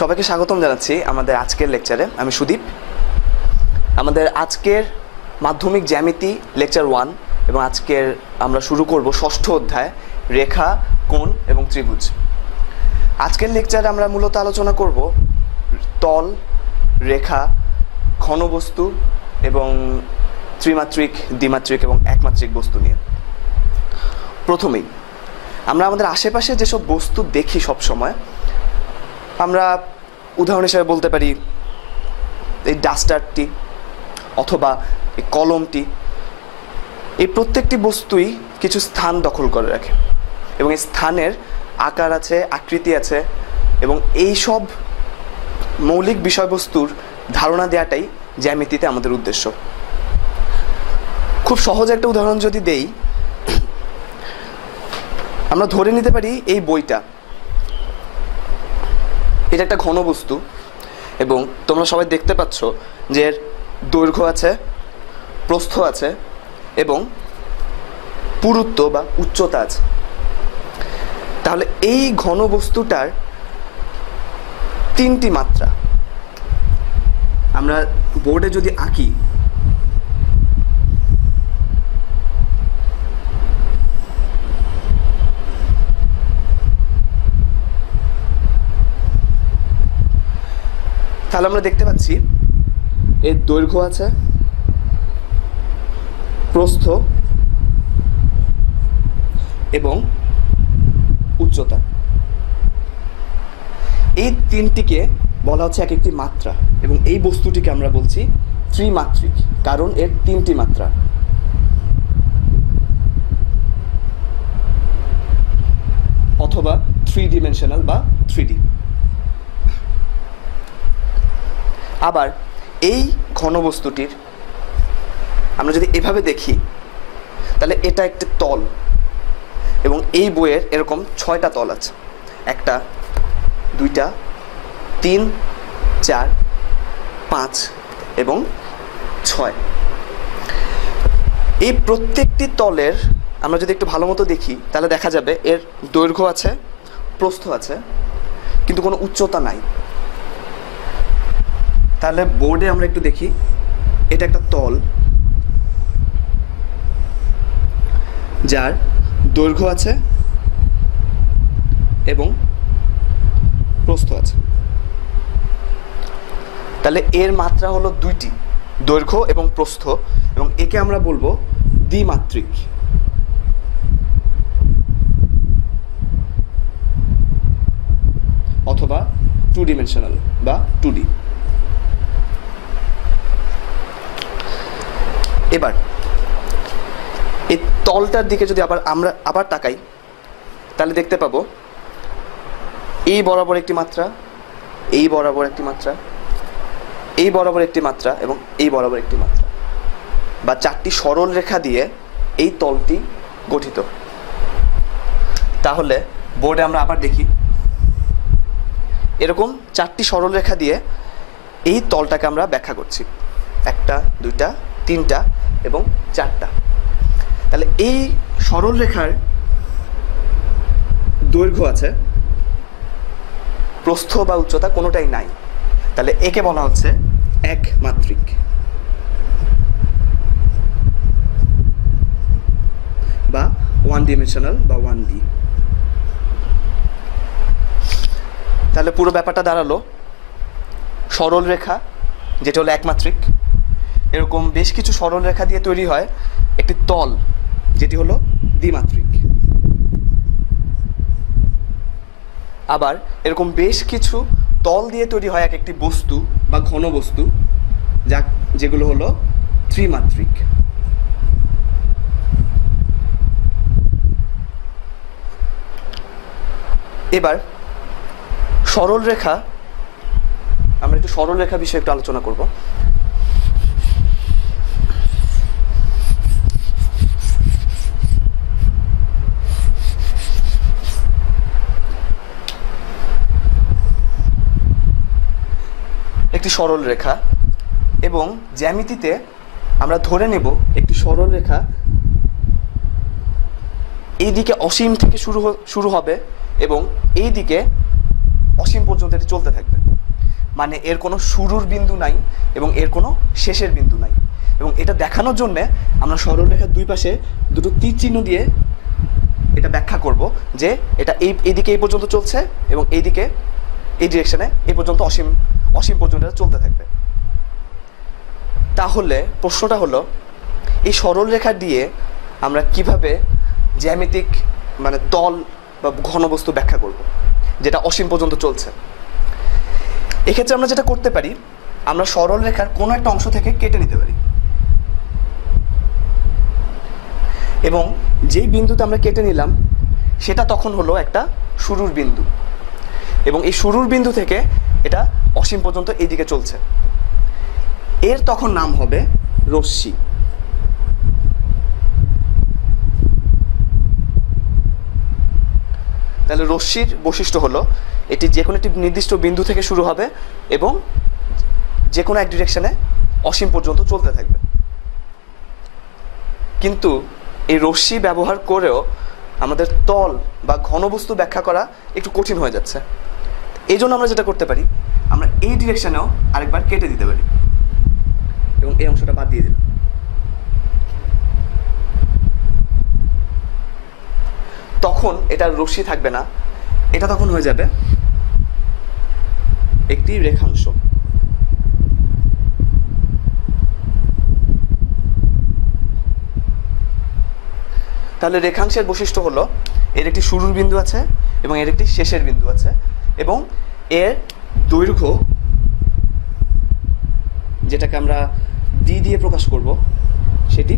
সবাইকে স্বাগতম জানাচ্ছি আমাদের আজকের লেকচারে। আমি সুদীপ। আমাদের আজকের মাধ্যমিক জ্যামিতি লেকচার 1 এবং আজকের আমরা শুরু করব ষষ্ঠ অধ্যায় রেখা, কোণ এবং ত্রিভুজ। আজকের লেকচারে আমরা মূলত আলোচনা করব তল, রেখা, ঘনবস্তু এবং ত্রিমাত্রিক, দ্বিমাত্রিক এবং একমাত্রিক বস্তু নিয়ে। প্রথমেই আমরা আমাদের আশেপাশে যেসব বস্তু দেখি সব সময়, আমরা উদাহরণ হিসেবে বলতে পারি এই ডাস্টারটি অথবা এই কলমটি। এই প্রত্যেকটি বস্তুই কিছু স্থান দখল করে রাখে এবং এই স্থানের আকার আছে, আকৃতি আছে এবং এই সব মৌলিক বিষয়বস্তুর ধারণা দেওয়াটাই জ্যামিতিতে আমাদের উদ্দেশ্য। খুব সহজ একটা উদাহরণ যদি দেই, আমরা ধরে নিতে পারি এই বইটা, এটা একটা ঘনবস্তু এবং তোমরা সবাই দেখতে পাচ্ছ যে এর দৈর্ঘ্য আছে, প্রস্থ আছে এবং পুরুত্ব বা উচ্চতা আছে। তাহলে এই ঘনবস্তুটার তিনটি মাত্রা আমরা বোর্ডে যদি আঁকি, তাহলে আমরা দেখতে পাচ্ছি এর দৈর্ঘ্য আছে, প্রস্থ এবং উচ্চতা। এই তিনটিকে বলা হচ্ছে এক একটি মাত্রা এবং এই বস্তুটিকে আমরা বলছি ত্রিমাত্রিক, কারণ এর তিনটি মাত্রা। অথবা 3 dimensional বা 3D। আবার এই ঘনবস্তুটির আমরা যদি এভাবে দেখি, তাহলে এটা একটি তল এবং এই বইয়ের এরকম 6টা তল আছে, 1, 2, 3, 4, 5 এবং 6। এই প্রত্যেকটি তলের আমরা যদি একটু ভালো মতো দেখি, তাহলে দেখা যাবে এর দৈর্ঘ্য আছে, প্রস্থ আছে, কিন্তু কোনো উচ্চতা নাই। তাহলে বোর্ডে আমরা একটু দেখি, এটা একটা তল যার দৈর্ঘ্য আছে এবং প্রস্থ আছে। তাহলে এর মাত্রা হলো 2টি, দৈর্ঘ্য এবং প্রস্থ, এবং একে আমরা বলবো দ্বিমাত্রিক। অথবা 2 dimensional বা 2D। এবার এই তলটার দিকে যদি আমরা আবার তাকাই, তাহলে দেখতে পাবো এই বরাবর একটি মাত্রা, এই বরাবর একটি মাত্রা, এই বরাবর একটি মাত্রা এবং এই বরাবর একটি মাত্রা, বা 4টি সরল রেখা দিয়ে এই তলটি গঠিত। তাহলে বোর্ডে আমরা আবার দেখি, এরকম 4টি সরল রেখা দিয়ে এই তলটাকে আমরা ব্যাখ্যা করছি, 1, 2, 3 এবং 4টা। তাহলে এই সরল রেখার দৈর্ঘ্য আছে, প্রস্থ বা উচ্চতা কোনোটাই নাই। তাহলে একে বলা হচ্ছে একমাত্রিক বা 1 dimensional বা 1D। তাহলে পুরো ব্যাপারটা দাঁড়ালো সরল রেখা যেটা হলো একমাত্রিক, এরকম বেশ কিছু সরল রেখা দিয়ে তৈরি হয় একটি তল যেটি হলো দ্বিমাত্রিক। আবার এরকম বেশ কিছু তল দিয়ে তৈরি হয় এক একটি বস্তু বা ঘনবস্তু, যেগুলো হলো ত্রিমাত্রিক। এবার সরল রেখা, আমরা একটু সরল রেখা বিষয়ে একটু আলোচনা করব। একটি সরল রেখা, এবং জ্যামিতিতে আমরা ধরে নেব একটি সরল রেখা এই দিকে অসীম থেকে শুরু হবে এবং এই দিকে অসীম পর্যন্ত এটি চলতে থাকবে। মানে এর কোনো শুরুর বিন্দু নাই এবং এর কোনো শেষের বিন্দু নাই। এবং এটা দেখানোর জন্যে আমরা সরলরেখার দুই পাশে দুটো তীর চিহ্ন দিয়ে এটা ব্যাখ্যা করব যে এটা এইদিকে এই পর্যন্ত চলছে এবং এইদিকে এই ডিরেকশনে এই পর্যন্ত অসীম পর্যন্ত চলতে থাকবে। তাহলে প্রশ্নটা হলো, এই সরলরেখা দিয়ে আমরা কিভাবে জ্যামিতিক মানে তল বা ঘনবস্তু ব্যাখ্যা করব যেটা অসীম পর্যন্ত চলছে? এক্ষেত্রে আমরা যেটা করতে পারি, আমরা সরলরেখার কোনো একটা অংশ থেকে কেটে নিতে পারি এবং যেই বিন্দুতে আমরা কেটে নিলাম সেটা তখন হলো একটা শুরুর বিন্দু এবং এই শুরুর বিন্দু থেকে এটা অসীম পর্যন্ত এইদিকে চলছে। এর তখন নাম হবে রশ্মি। তাহলে রশ্মির বৈশিষ্ট্য হলো এটি যে কোনো একটি নির্দিষ্ট বিন্দু থেকে শুরু হবে এবং যে কোনো এক ডিরেকশনে অসীম পর্যন্ত চলতে থাকবে। কিন্তু এই রশ্মি ব্যবহার করেও আমাদের তল বা ঘনবস্তু ব্যাখ্যা করা একটু কঠিন হয়ে যাচ্ছে। এই জন্য আমরা যেটা করতে পারি, আমরা এই ডিরেকশনেও আরেকবার কেটে দিতে পারি এবং এই অংশটা বাদ দিয়ে দিলাম। তখন এটা রশ্মি থাকবে না, এটা তখন হয়ে যাবে একটি রেখাংশ। তাহলে রেখাংশের বৈশিষ্ট্য হলো এর একটি শুরুর বিন্দু আছে এবং এর একটি শেষের বিন্দু আছে এবং এর দৈর্ঘ্য, যেটাকে আমরা ডি দিয়ে প্রকাশ করব, সেটি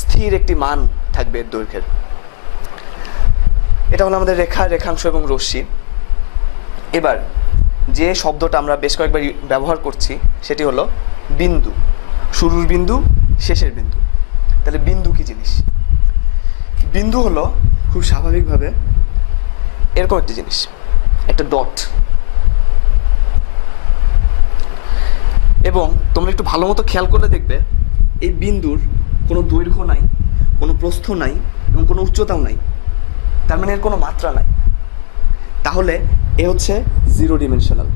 স্থির একটি মান থাকবে এর দৈর্ঘ্যের। এটা হলো আমাদের রেখা, রেখাংশ এবং রশ্মি। এবার যে শব্দটা আমরা বেশ কয়েকবার ব্যবহার করছি সেটি হলো বিন্দু। শুরুর বিন্দু, শেষের বিন্দু। তাহলে বিন্দু কি জিনিস? বিন্দু হলো খুব স্বাভাবিকভাবে এরকম একটি জিনিস, একটা ডট। এবং তোমরা একটু ভালো মতো খেয়াল করে দেখবে এই বিন্দুর কোনো দৈর্ঘ্য নাই, কোনো প্রস্থ নাই এবং কোনো উচ্চতাও নাই, তার মানে এর কোনো মাত্রা নাই। তাহলে এ হচ্ছে জিরো ডিমেনশনাল,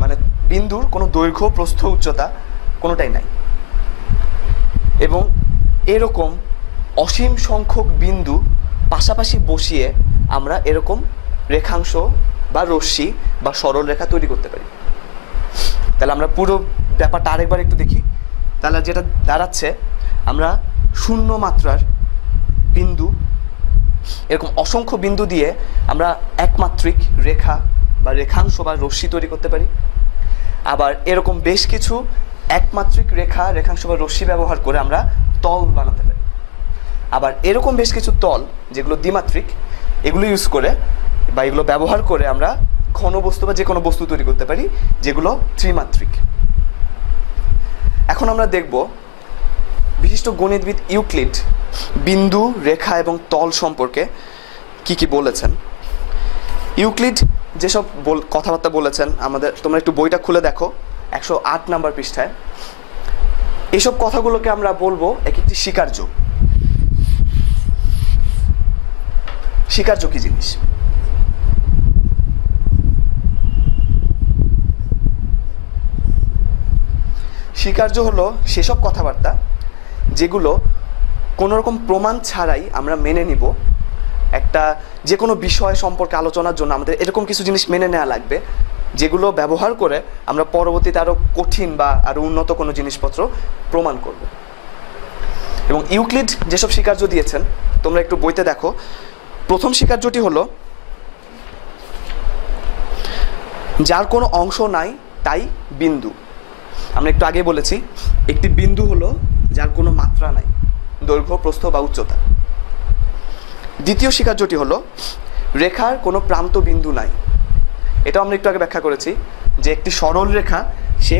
মানে বিন্দুর কোনো দৈর্ঘ্য, প্রস্থ, উচ্চতা কোনোটাই নাই। এবং এরকম অসীম সংখ্যক বিন্দু পাশাপাশি বসিয়ে আমরা এরকম রেখাংশ বা রশ্মি বা সরলরেখা তৈরি করতে পারি। তাহলে আমরা পুরো ব্যাপারটা আরেকবার একটু দেখি। তাহলে যেটা দাঁড়াচ্ছে, আমরা শূন্য মাত্রার বিন্দু, এরকম অসংখ্য বিন্দু দিয়ে আমরা একমাত্রিক রেখা বা রেখাংশ বা রশ্মি তৈরি করতে পারি। আবার এরকম বেশ কিছু একমাত্রিক রেখা, রেখাংশ বা রশ্মি ব্যবহার করে আমরা তল বানাতে পারি। আবার এরকম বেশ কিছু তল যেগুলো দ্বিমাত্রিক, এগুলো ইউজ করে বা এগুলো ব্যবহার করে আমরা ঘনবস্তু বা যে কোনো বস্তু তৈরি করতে পারি যেগুলো ত্রিমাত্রিক। এখন আমরা দেখব বিশিষ্ট গণিতবিদ ইউক্লিড বিন্দু, রেখা এবং তল সম্পর্কে কি বলেছেন। ইউক্লিড যেসব কথাবার্তা বলেছেন, তোমরা একটু বইটা খুলে দেখো 108 নম্বর পৃষ্ঠায়। এইসব কথাগুলোকে আমরা বলবো এক একটি স্বীকার্য। স্বীকার্য কি জিনিস? স্বীকার্য হলো সেসব কথাবার্তা যেগুলো কোনো রকম প্রমাণ ছাড়াই আমরা মেনে নিব। একটা যে কোনো বিষয় সম্পর্কে আলোচনার জন্য আমাদের এরকম কিছু জিনিস মেনে নেওয়া লাগবে, যেগুলো ব্যবহার করে আমরা পরবর্তীতে আরও কঠিন বা আরও উন্নত কোনো জিনিসপত্র প্রমাণ করব। এবং ইউক্লিড যেসব স্বীকার্য দিয়েছেন তোমরা একটু বইতে দেখো। প্রথম স্বীকার্যটি হলো যার কোনো অংশ নাই তাই বিন্দু। আমরা একটু আগে বলেছি একটি বিন্দু হলো যার কোনো মাত্রা নাই, দৈর্ঘ্য, প্রস্থ বা উচ্চতা। দ্বিতীয় স্বীকার্যটি হলো রেখার কোনো প্রান্ত বিন্দু নাই। এটাও আমরা একটু আগে ব্যাখ্যা করেছি যে একটি সরল রেখা, সে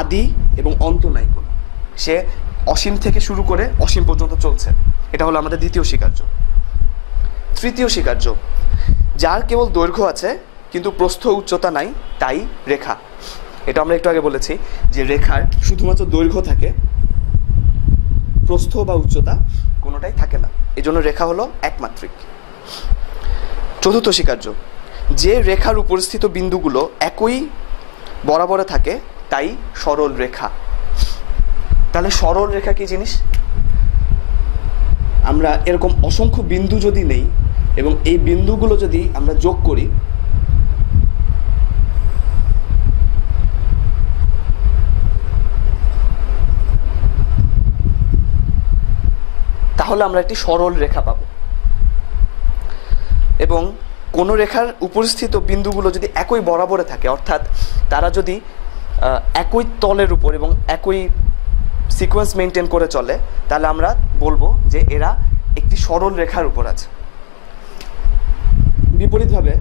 আদি এবং অন্ত নাই কোনো, সে অসীম থেকে শুরু করে অসীম পর্যন্ত চলছে। এটা হলো আমাদের দ্বিতীয় স্বীকার্য। তৃতীয় স্বীকার্য যার কেবল দৈর্ঘ্য আছে কিন্তু প্রস্থ উচ্চতা নাই তাই রেখা। এটা আমরা একটু আগে বলেছি যে রেখার শুধুমাত্র দৈর্ঘ্য থাকে, প্রস্থ বা উচ্চতা কোনোটাই থাকে না, এই জন্য রেখা হলো একমাত্রিক। চতুর্থ স্বীকার্য, যে রেখার উপস্থিত বিন্দুগুলো একই বরাবরে থাকে তাই সরল রেখা। তাহলে সরল রেখা কি জিনিস? আমরা এরকম অসংখ্য বিন্দু যদি নেই এবং এই বিন্দুগুলো যদি আমরা যোগ করি, তাহলে আমরা একটি সরল রেখা পাবো। এবং কোনো রেখার উপস্থিত বিন্দুগুলো যদি একই বরাবরে থাকে, অর্থাৎ তারা যদি একই তলের উপর এবং একই সিকোয়েন্স মেনটেন করে চলে, তাহলে আমরা বলবো যে এরা একটি সরল রেখার উপর আছে। বিপরীতভাবে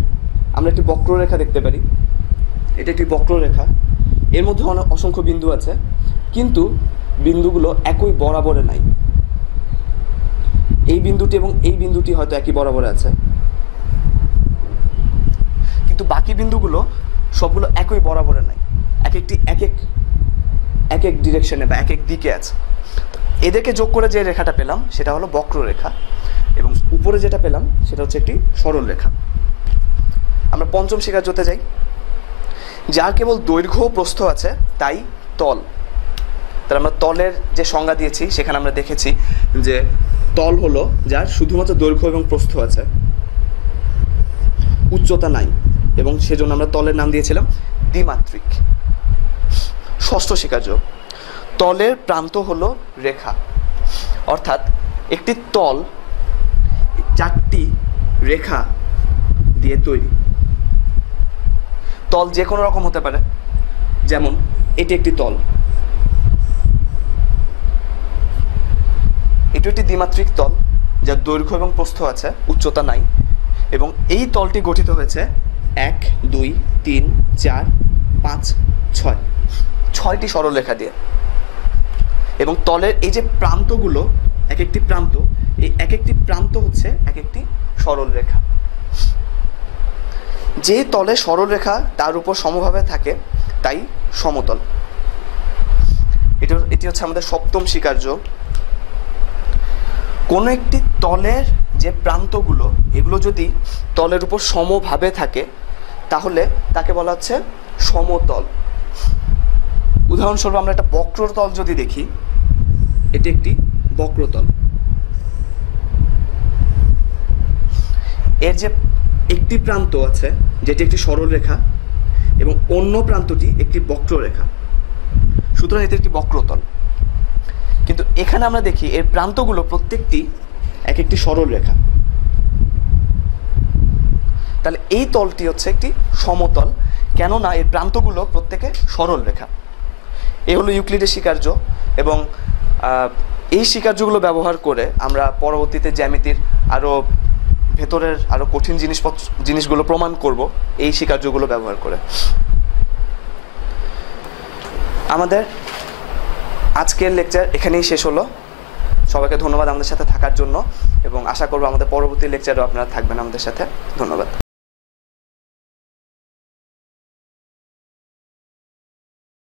আমরা একটি বক্ররেখা দেখতে পারি। এটা একটি বক্ররেখা, এর মধ্যে অনেক অসংখ্য বিন্দু আছে, কিন্তু বিন্দুগুলো একই বরাবরে নাই। এই বিন্দুটি এবং এই বিন্দুটি হয়তো একই বরাবরে আছে, কিন্তু বাকি বিন্দুগুলো সবগুলো একই বরাবরে নাই, এক এক ডিরেকশনে বা এক এক দিকে আছে। এদেরকে যোগ করে যে রেখাটা পেলাম সেটা হলো বক্ররেখা, এবং উপরে যেটা পেলাম সেটা হচ্ছে একটি সরল রেখা। আমরা পঞ্চম স্বীকার্যতে যাই। যার কেবল দৈর্ঘ্য প্রস্থ আছে তাই তল। তাহলে আমরা তলের যে সংজ্ঞা দিয়েছি সেখানে আমরা দেখেছি যে তল হলো যার শুধুমাত্র দৈর্ঘ্য এবং প্রস্থ আছে, উচ্চতা নাই, এবং সেজন্য আমরা তলের নাম দিয়েছিলাম দ্বিমাত্রিক। ষষ্ঠ স্বীকার্য, তলের প্রান্ত হলো রেখা। অর্থাৎ একটি তল 4টি রেখা দিয়ে তৈরি। তল যে কোনো রকম হতে পারে, যেমন এটি একটি তল, এটি একটি দ্বিমাত্রিক তল যার দৈর্ঘ্য এবং প্রস্থ আছে, উচ্চতা নাই, এবং এই তলটি গঠিত হয়েছে 1 2 3 4 5 6 6টি সরলরেখা দিয়ে। এবং তলের এই যে প্রান্তগুলো, এক একটি প্রান্ত, এই এক একটি প্রান্ত হচ্ছে এক একটি সরল রেখা। যে তলে সরল রেখা তার উপর সমভাবে থাকে তাই সমতল। এটি হচ্ছে আমাদের সপ্তম স্বীকার্য। কোনো একটি তলের যে প্রান্তগুলো, এগুলো যদি তলের উপর সমভাবে থাকে তাহলে তাকে বলা হচ্ছে সমতল। উদাহরণস্বরূপ আমরা একটা বক্রতল যদি দেখি, এটি একটি বক্রতল। এর যে একটি প্রান্ত আছে যেটি একটি সরল রেখা এবং অন্য প্রান্তটি একটি বক্ররেখা, সুতরাং এটি একটি বক্রতল। কিন্তু এখানে আমরা দেখি এর প্রান্তগুলো প্রত্যেকটি এক একটি সরল রেখা, তাহলে এই তলটি হচ্ছে একটি সমতল, কেননা এর প্রান্তগুলো প্রত্যেকে সরল রেখা। এই হলো ইউক্লিডের স্বীকার্য, এবং এই স্বীকার্যগুলো ব্যবহার করে আমরা পরবর্তীতে জ্যামিতির আরও ভেতরের আরও কঠিন জিনিসগুলো প্রমাণ করব এই স্বীকার্যগুলো ব্যবহার করে। আমাদের আজকের লেকচার এখানেই শেষ হলো। সবাইকে ধন্যবাদ আমাদের সাথে থাকার জন্য, এবং আশা করব আমাদের পরবর্তী লেকচারেও আপনারা থাকবেন আমাদের সাথে। ধন্যবাদ।